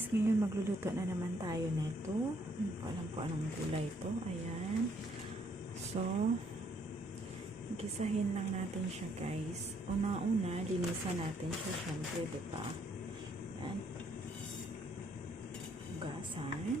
guys, ngayon magluluto na naman tayo nito. Hindi ko alam kung anong gulay ito. Ayan. So, gisahin lang natin siya guys. Una-una, linisan natin siya syempre, diba? Ayan. Hugasan.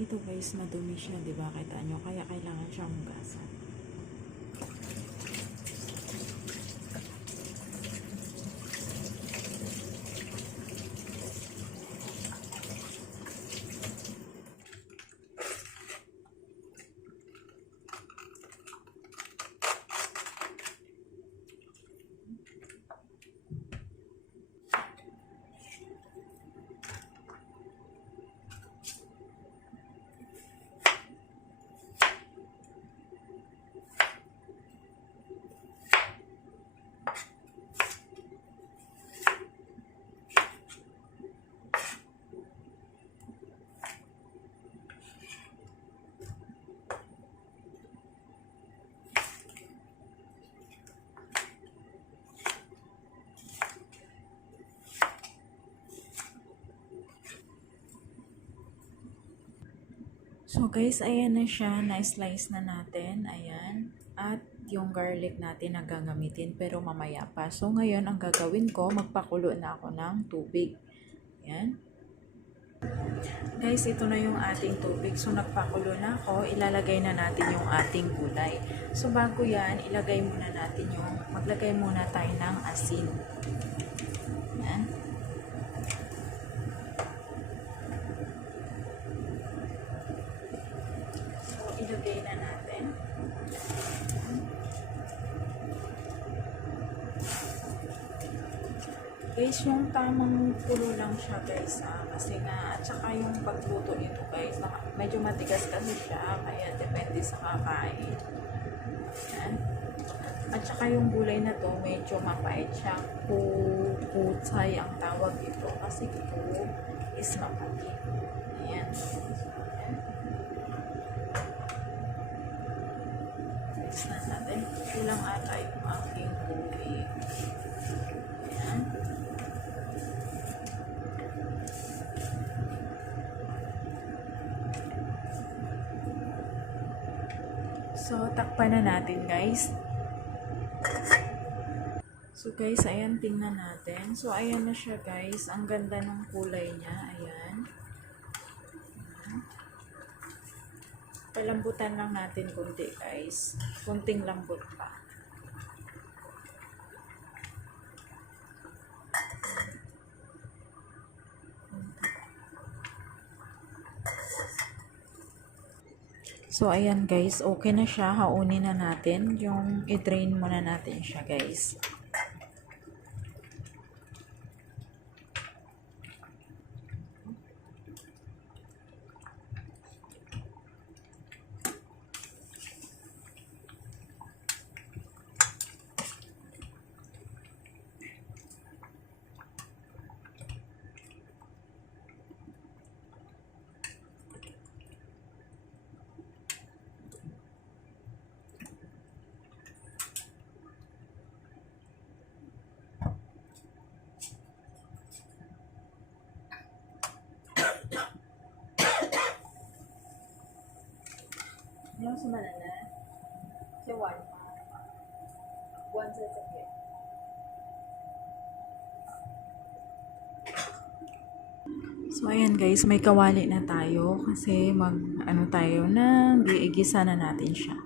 Ito guys, madumi siya, di ba? Kita nyo, kaya kailangan siyang hugasan. So guys, ayan na siya, na-slice na natin, ayan. At yung garlic natin na gagamitin, pero mamaya pa. So ngayon, ang gagawin ko, magpakulo na ako ng tubig. Ayan. Guys, ito na yung ating tubig. So nagpakulo na ako, ilalagay na natin yung ating gulay. So bago yan, maglagay muna tayo ng asin. Ayan. Ilagay na natin. Guys, yung tamang kulo lang siya guys, kasi nga, at saka yung pagluto nito guys, medyo matigas kasi siya, kaya depende sa kakain. Yan. At saka yung gulay na to, medyo mapait siya, putsay ang tawag ito, kasi ito is mapait. Ayan. Na natin. Kulang ata yung aking tubig. Ayan. So, takpan na natin guys. So guys, ayan, tingnan natin. So, ayan na siya guys. Ang ganda ng kulay niya. Ayan. Palambutan lang natin kunti guys. Kunting lambot pa. So ayan guys, okay na siya. Haunin na natin. Yung i-drain muna natin siya guys. Yung sumana na. Si Juan. Juan sa sakit. So ayan guys, may kawali na tayo kasi tayo na giigisa na natin siya.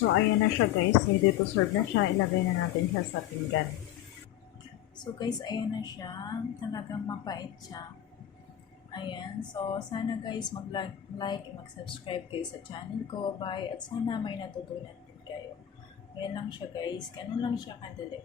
So, ayan na siya guys. Ready to serve na siya. Ilagay na natin siya sa pinggan. So guys, ayan na siya. Talagang mapait siya. Ayan. So, sana guys mag-like, mag-subscribe kayo sa channel ko. Bye. At sana may natutunan din kayo. Ayan lang siya guys. Ganun lang siya kadali.